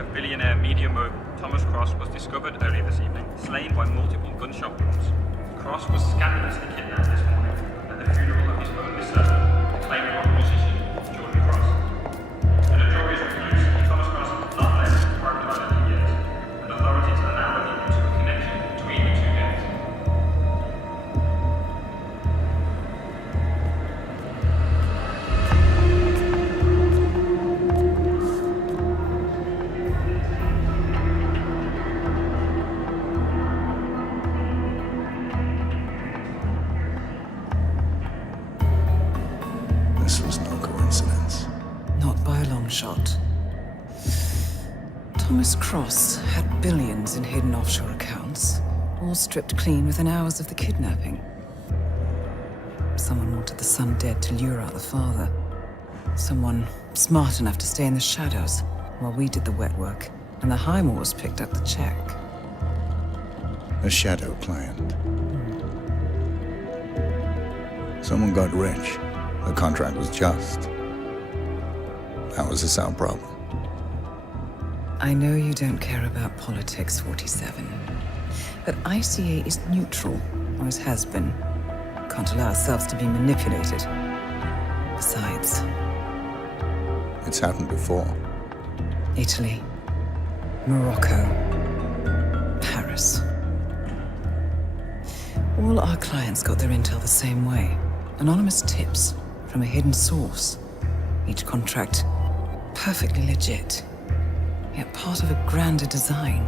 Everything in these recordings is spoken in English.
of billionaire media mogul Thomas Cross was discovered earlier this evening, slain by multiple gunshot wounds. Cross was scandalously kidnapped this morning at the funeral of his only son, acclaimed rock musician Jordan Cross. The notorious recluse Thomas Cross not left Department Island for years, and authorities are now looking into a connection between the two deaths. This was no coincidence. Not by a long shot. Thomas Cross had billions in hidden offshore accounts, all stripped clean within hours of the kidnapping. Someone wanted the son dead to lure out the father. Someone smart enough to stay in the shadows while we did the wet work, and the Highmores picked up the check. A shadow client. Someone got rich. The contract was just. How is this our problem? I know you don't care about politics, 47. But ICA is neutral, always has been. Can't allow ourselves to be manipulated. Besides... It's happened before. Italy, Morocco, Paris. All our clients got their intel the same way. Anonymous tips from a hidden source. Each contract perfectly legit, yet part of a grander design.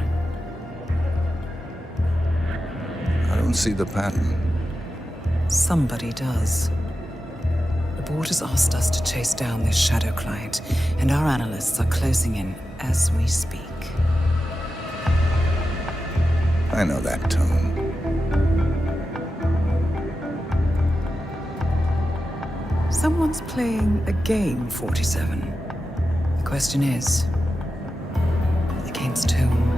I don't see the pattern. Somebody does. The board has asked us to chase down this shadow client, and our analysts are closing in as we speak. I know that tone. Someone's playing a game, 47. The question is, against whom?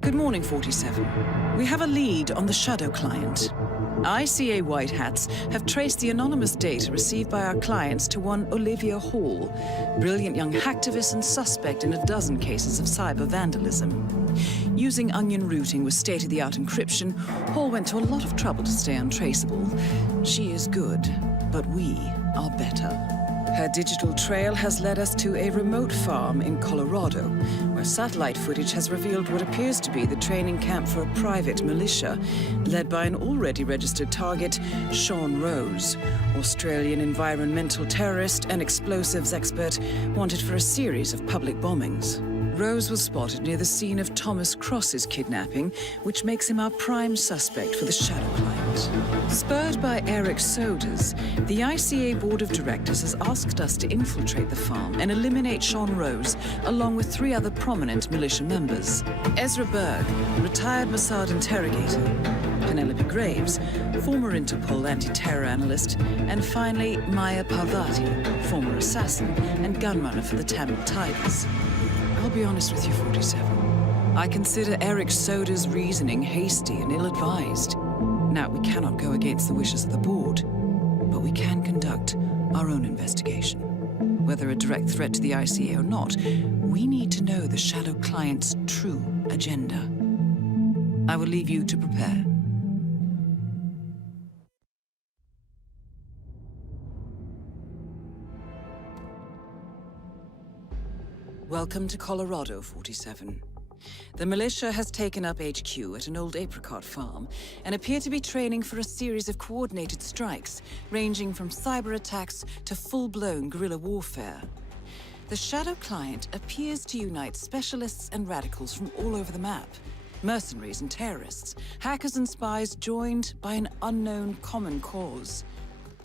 Good morning, 47. We have a lead on the shadow client. ICA White Hats have traced the anonymous data received by our clients to one Olivia Hall, brilliant young hacktivist and suspect in a dozen cases of cyber vandalism. Using onion routing with state-of-the-art encryption, Hall went to a lot of trouble to stay untraceable. She is good, but we are better. Her digital trail has led us to a remote farm in Colorado, where satellite footage has revealed what appears to be the training camp for a private militia, led by an already registered target, Sean Rose, Australian environmental terrorist and explosives expert wanted for a series of public bombings. Rose was spotted near the scene of Thomas Cross's kidnapping, which makes him our prime suspect for the shadow client. Spurred by Eric Sodas, the ICA Board of Directors has asked us to infiltrate the farm and eliminate Sean Rose, along with 3 other prominent militia members. Ezra Berg, retired Mossad interrogator, Penelope Graves, former Interpol anti-terror analyst, and finally Maya Parvati, former assassin and gunrunner for the Tamil Tigers. I'll be honest with you, 47. I consider Eric Soda's reasoning hasty and ill-advised. Now, we cannot go against the wishes of the board, but we can conduct our own investigation. Whether a direct threat to the ICA or not, we need to know the shadow client's true agenda. I will leave you to prepare. Welcome to Colorado, 47. The militia has taken up HQ at an old apricot farm and appear to be training for a series of coordinated strikes, ranging from cyber attacks to full-blown guerrilla warfare. The shadow client appears to unite specialists and radicals from all over the map. Mercenaries and terrorists, hackers and spies joined by an unknown common cause.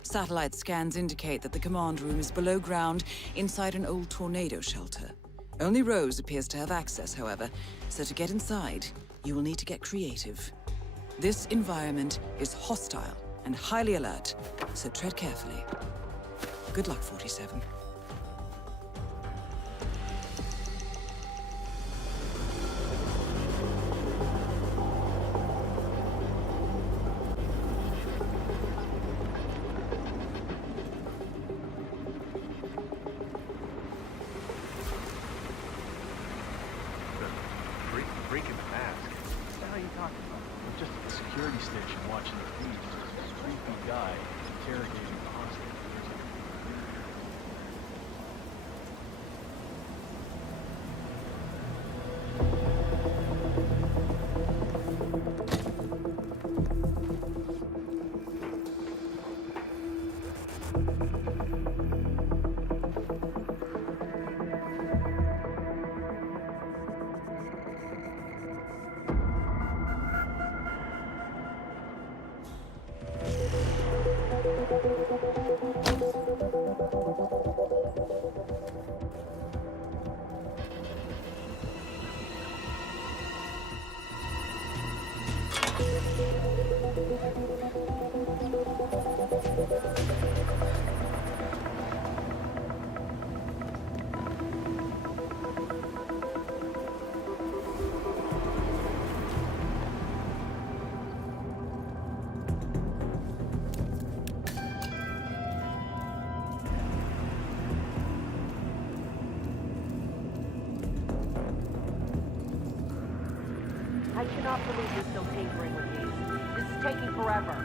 Satellite scans indicate that the command room is below ground inside an old tornado shelter. Only Rose appears to have access, however, so to get inside, you will need to get creative. This environment is hostile and highly alert, so tread carefully. Good luck, 47. Breaking the mask. What the hell are you talking about? I'm just at the security station watching the feed. There's a creepy guy interrogating the hostage. I cannot believe you're still tinkering with these. This is taking forever.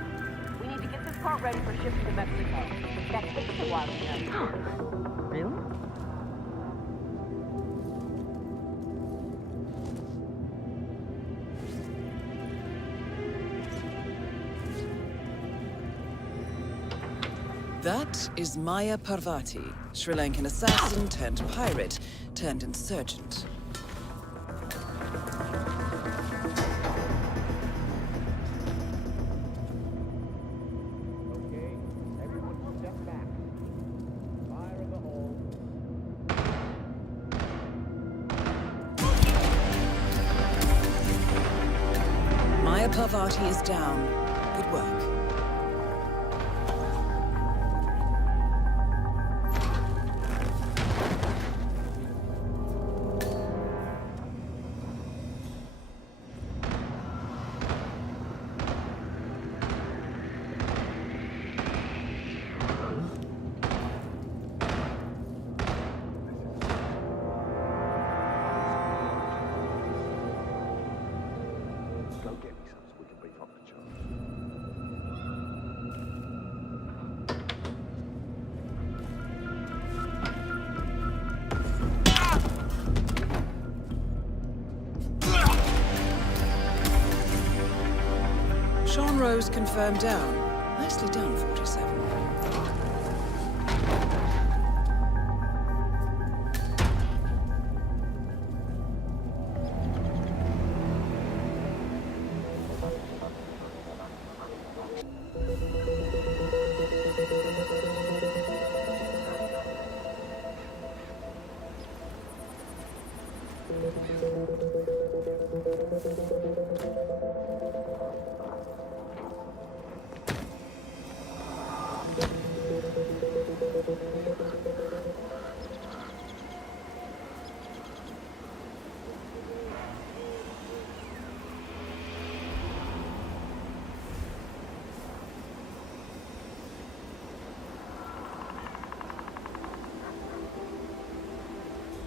We need to get this part ready for shipping to Mexico. That takes a while, you know. Really? That is Maya Parvati, Sri Lankan assassin turned pirate turned insurgent. Okay, everyone step back. Fire in the hole. Maya Parvati is down. Good work. Go get me some so we can beef up the charge. Sean Rose confirmed down. Nicely done, 47.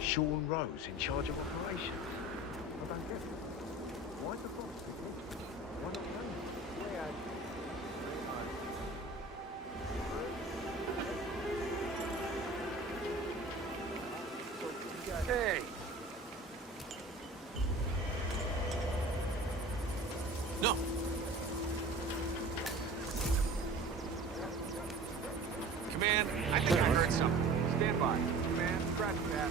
Sean Rose in charge of operations. I don't get it. Why the boss? Why not run? Hey! No. Command, I think I heard something. Stand by. Man, scratch that.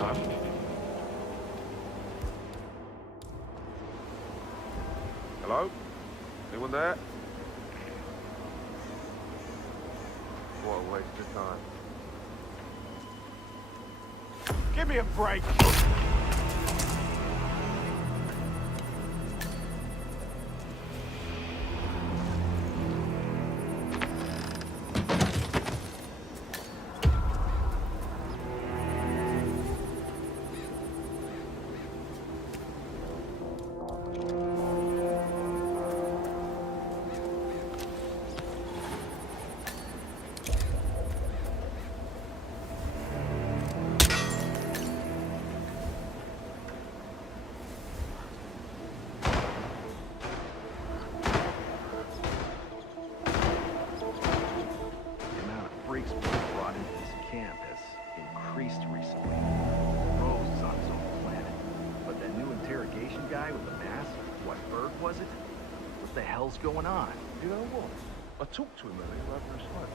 time. Hello? Anyone there? What a waste of time. Give me a break! Going on? You know what? I talked to him earlier over a smoke.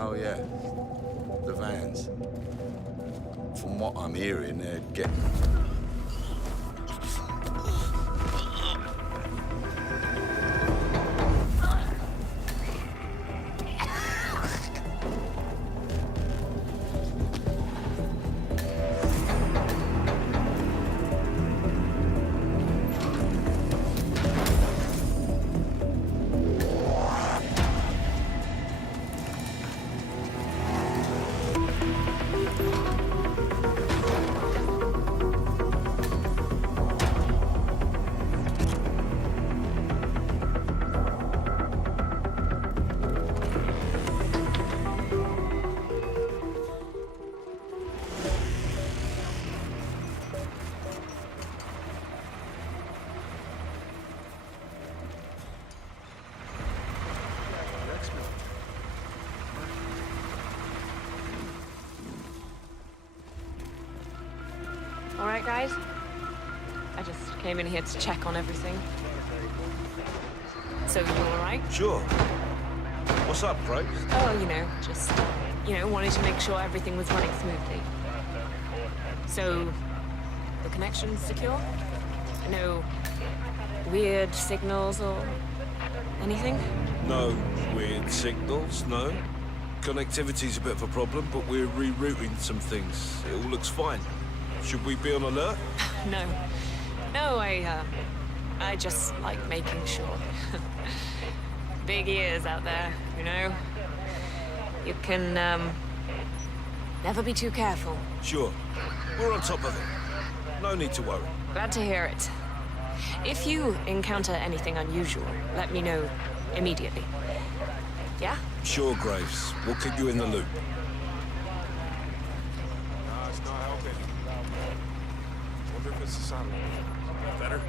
Oh, yeah. The vans. From what I'm hearing, they're getting... All right, guys? I just came in here to check on everything. So you all right? Sure. What's up, Graves? Oh, just, wanted to make sure everything was running smoothly. So, the connection's secure? No weird signals or anything? No weird signals, no. Connectivity's a bit of a problem, but we're rerouting some things. It all looks fine. Should we be on alert? No, I just like making sure. Big ears out there, You can, never be too careful. Sure. We're on top of it. No need to worry. Glad to hear it. If you encounter anything unusual, let me know immediately. Yeah? Sure, Graves. We'll keep you in the loop. Nah, it's not helping. Wonder if it's the satellite. Better?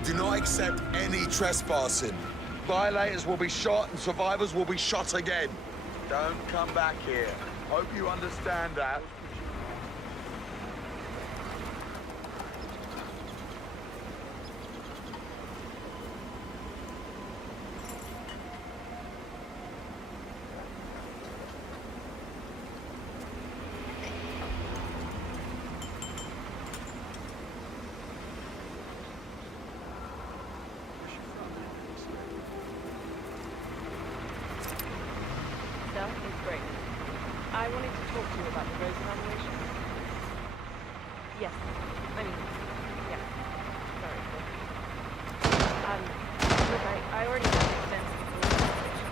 We do not accept any trespassing. Violators will be shot and survivors will be shot again. Don't come back here. Hope you understand that. It's great. I wanted to talk to you about the Rose evaluation. Yes. I mean, yeah. Sorry. Look, I already have an extensive evaluation.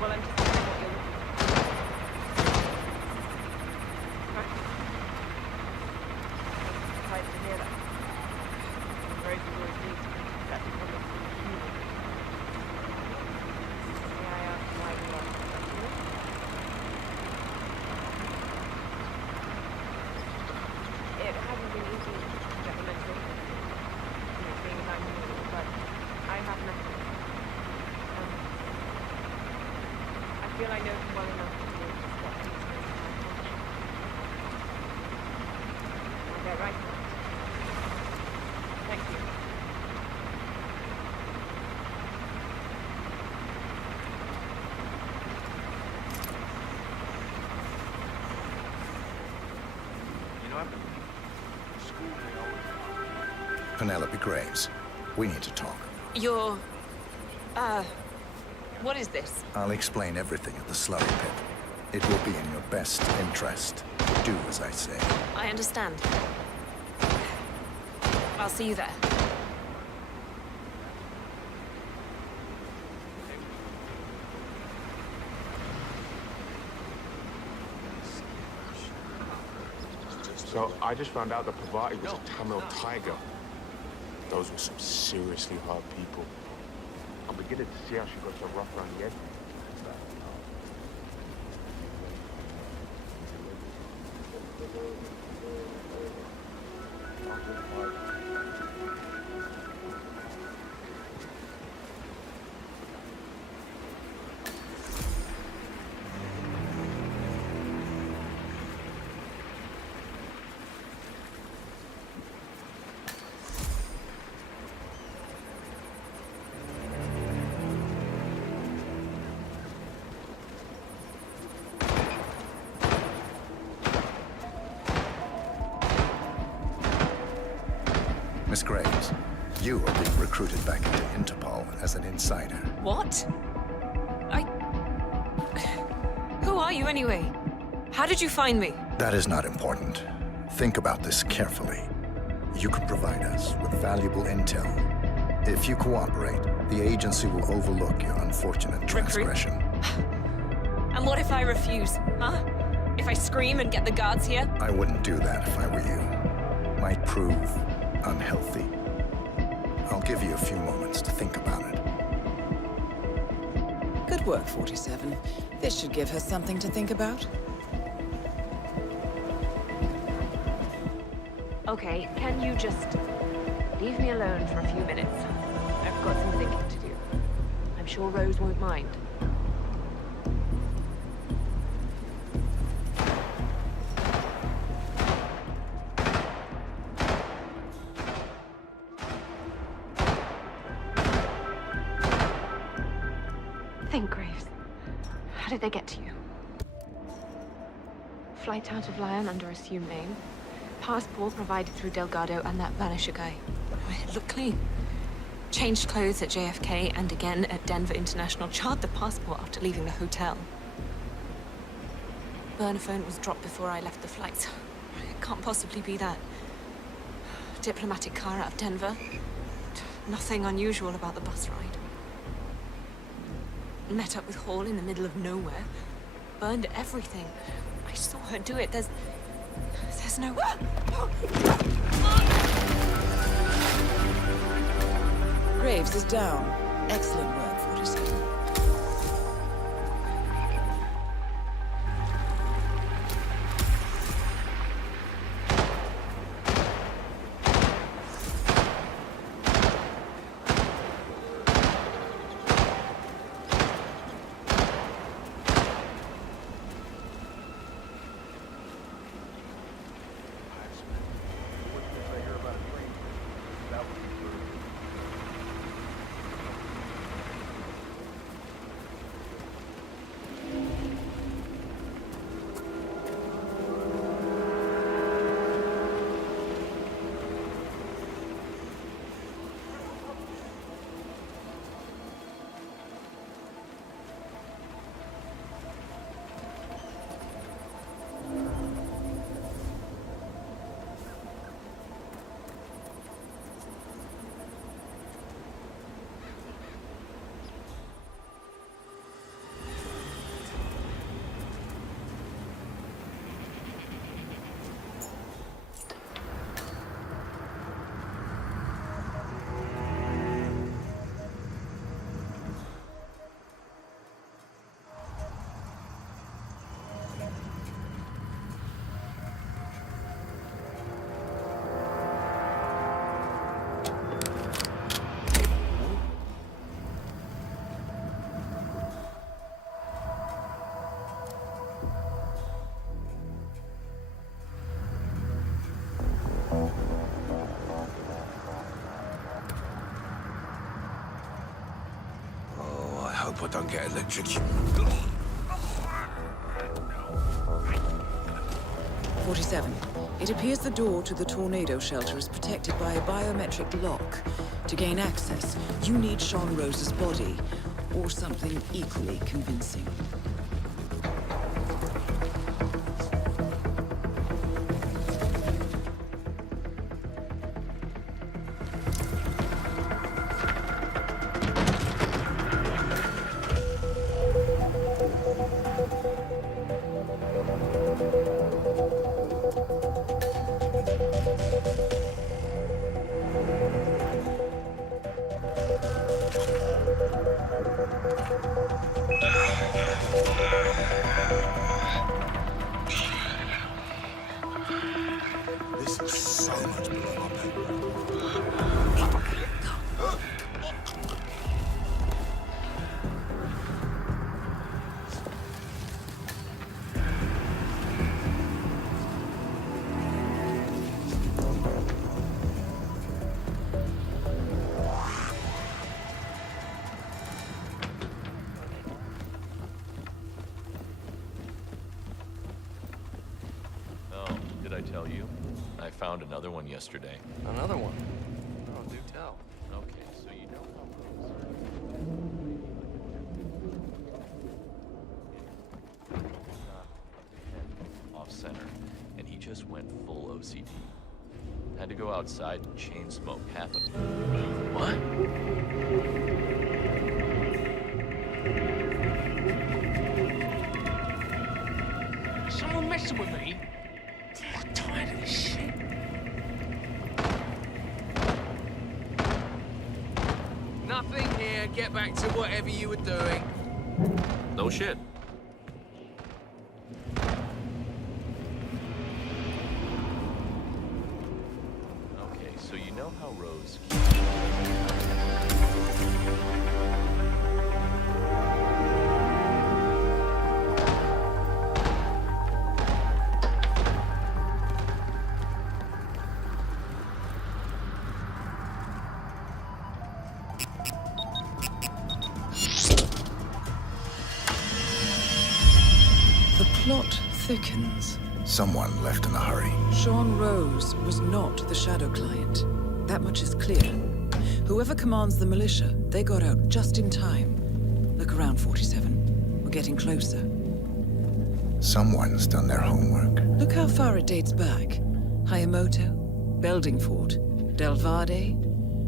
Well, I'm just wondering what you're looking for. Right. I'm surprised to hear that. Rose is always needs to be protected from the human. It hasn't been easy to get the mental, being about you, but I have nothing. I feel I know him well enough to do just what he's going to accomplish. I'll get right to it. Thank you. Penelope Graves, we need to talk. You're... what is this? I'll explain everything at the slurry pit. It will be in your best interest. Do as I say. I understand. I'll see you there. So I just found out that Pavati was a Tamil tiger. Those were some seriously hard people. I'm beginning to see how she got so rough around the edges. Miss Graves, you are being recruited back into Interpol as an insider. What? Who are you anyway? How did you find me? That is not important. Think about this carefully. You could provide us with valuable intel. If you cooperate, the agency will overlook your unfortunate transgression. And what if I refuse, huh? If I scream and get the guards here? I wouldn't do that if I were you. Might prove unhealthy. I'll give you a few moments to think about it. Good work, 47. This should give her something to think about. Okay, can you just leave me alone for a few minutes? I've got some thinking to do. I'm sure Rose won't mind. Think, Graves. How did they get to you? Flight out of Lyon under assumed name. Passport provided through Delgado and that Vanisher guy. It looked clean. Changed clothes at JFK and again at Denver International. Charred the passport after leaving the hotel. Burner phone was dropped before I left the flight. It can't possibly be that. Diplomatic car out of Denver. Nothing unusual about the bus ride. Met up with Hall in the middle of nowhere. Burned everything. I saw her do it. There's no... Graves is down. Excellent work, 47. I don't get electrocuted. 47. It appears the door to the tornado shelter is protected by a biometric lock. To gain access, you need Sean Rose's body, or something equally convincing. This is so much below my pay grade. Oh, did I tell you? I found another one yesterday. Another one? Oh, do tell. Okay, so you know how off center, and he just went full OCD. Had to go outside and chain smoke half of it. What? Someone messing with me? I'm tired of this shit. Nothing here. Get back to whatever you were doing. No shit. Okay, so you know how Rose... The plot thickens. Someone left in a hurry. Sean Rose was not the Shadow Client. That much is clear. Whoever commands the militia, they got out just in time. Look around, 47. We're getting closer. Someone's done their homework. Look how far it dates back. Hayamoto, Beldingford, Delvade.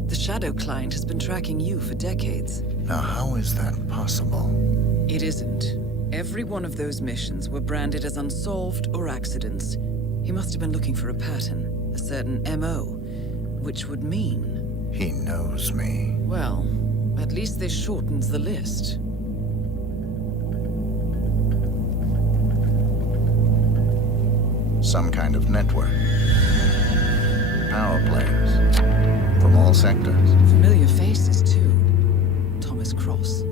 The Shadow Client has been tracking you for decades. Now, how is that possible? It isn't. Every one of those missions were branded as unsolved or accidents. He must have been looking for a pattern, a certain MO, which would mean... He knows me. Well, at least this shortens the list. Some kind of network. Power plays. From all sectors. Familiar faces, too. Thomas Cross.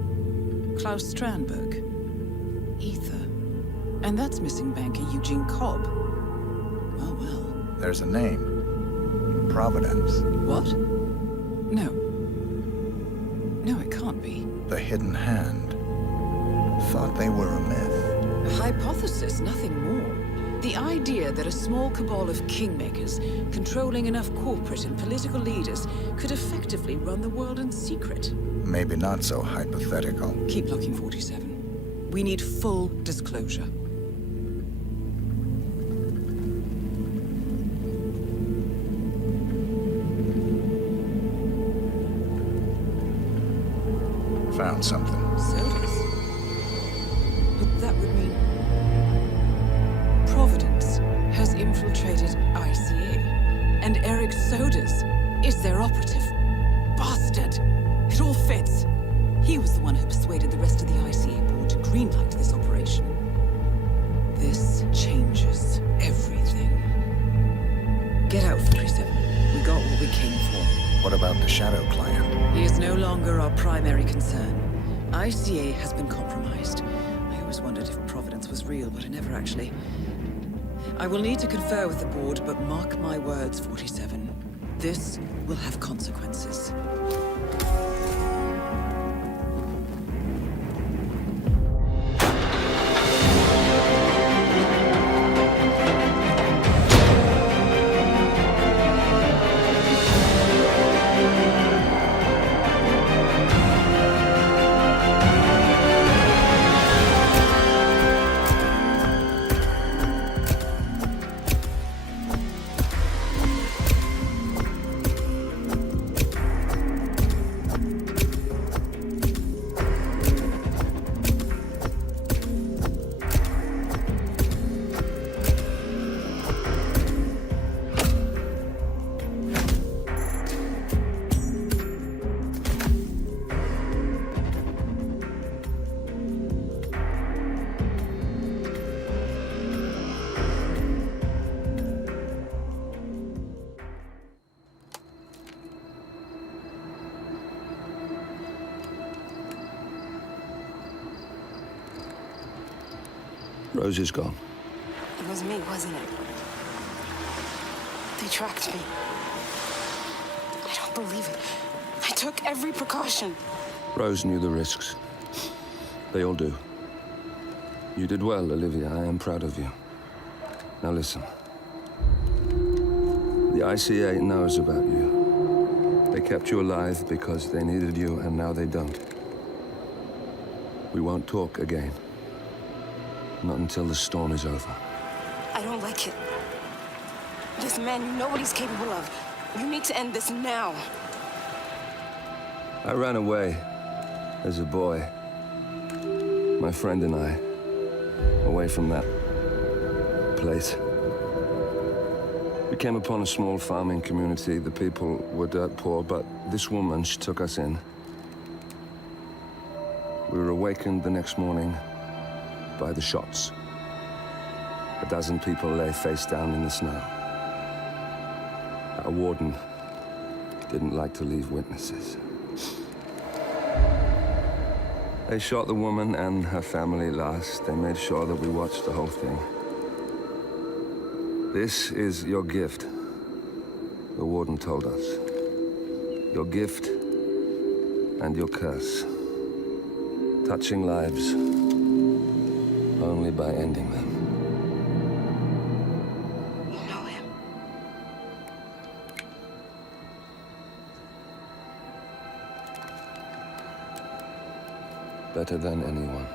Klaus Strandberg. Ether. And that's missing banker Eugene Cobb. Oh, well. There's a name. Providence. What? No. No, it can't be. The Hidden Hand. Thought they were a myth. A hypothesis, nothing more. The idea that a small cabal of kingmakers, controlling enough corporate and political leaders, could effectively run the world in secret. Maybe not so hypothetical. Keep looking, 47. We need full disclosure. Found something. Sodas? But that would mean... Providence has infiltrated ICA. And Eric Sodas is their operative. Bastard! It all fits. He was the one who persuaded the rest of the ICA board to greenlight this operation. This changes everything. Get out, 47. We got what we came for. What about the Shadow Client? He is no longer our primary concern. ICA has been compromised. I always wondered if Providence was real, but I never actually... I will need to confer with the board, but mark my words, 47. This will have consequences. Rose is gone. It was me, wasn't it? They tracked me. I don't believe it. I took every precaution. Rose knew the risks. They all do. You did well, Olivia. I am proud of you. Now listen. The ICA knows about you. They kept you alive because they needed you, and now they don't. We won't talk again. Not until the storm is over. I don't like it. This man you know what he's capable of. You need to end this now. I ran away as a boy. My friend and I. Away from that place. We came upon a small farming community. The people were dirt poor, but this woman, she took us in. We were awakened the next morning by the shots. A dozen people lay face down in the snow. Our warden didn't like to leave witnesses. They shot the woman and her family last. They made sure that we watched the whole thing. This is your gift, the warden told us. Your gift and your curse. Touching lives only by ending them. You know him. Better than anyone.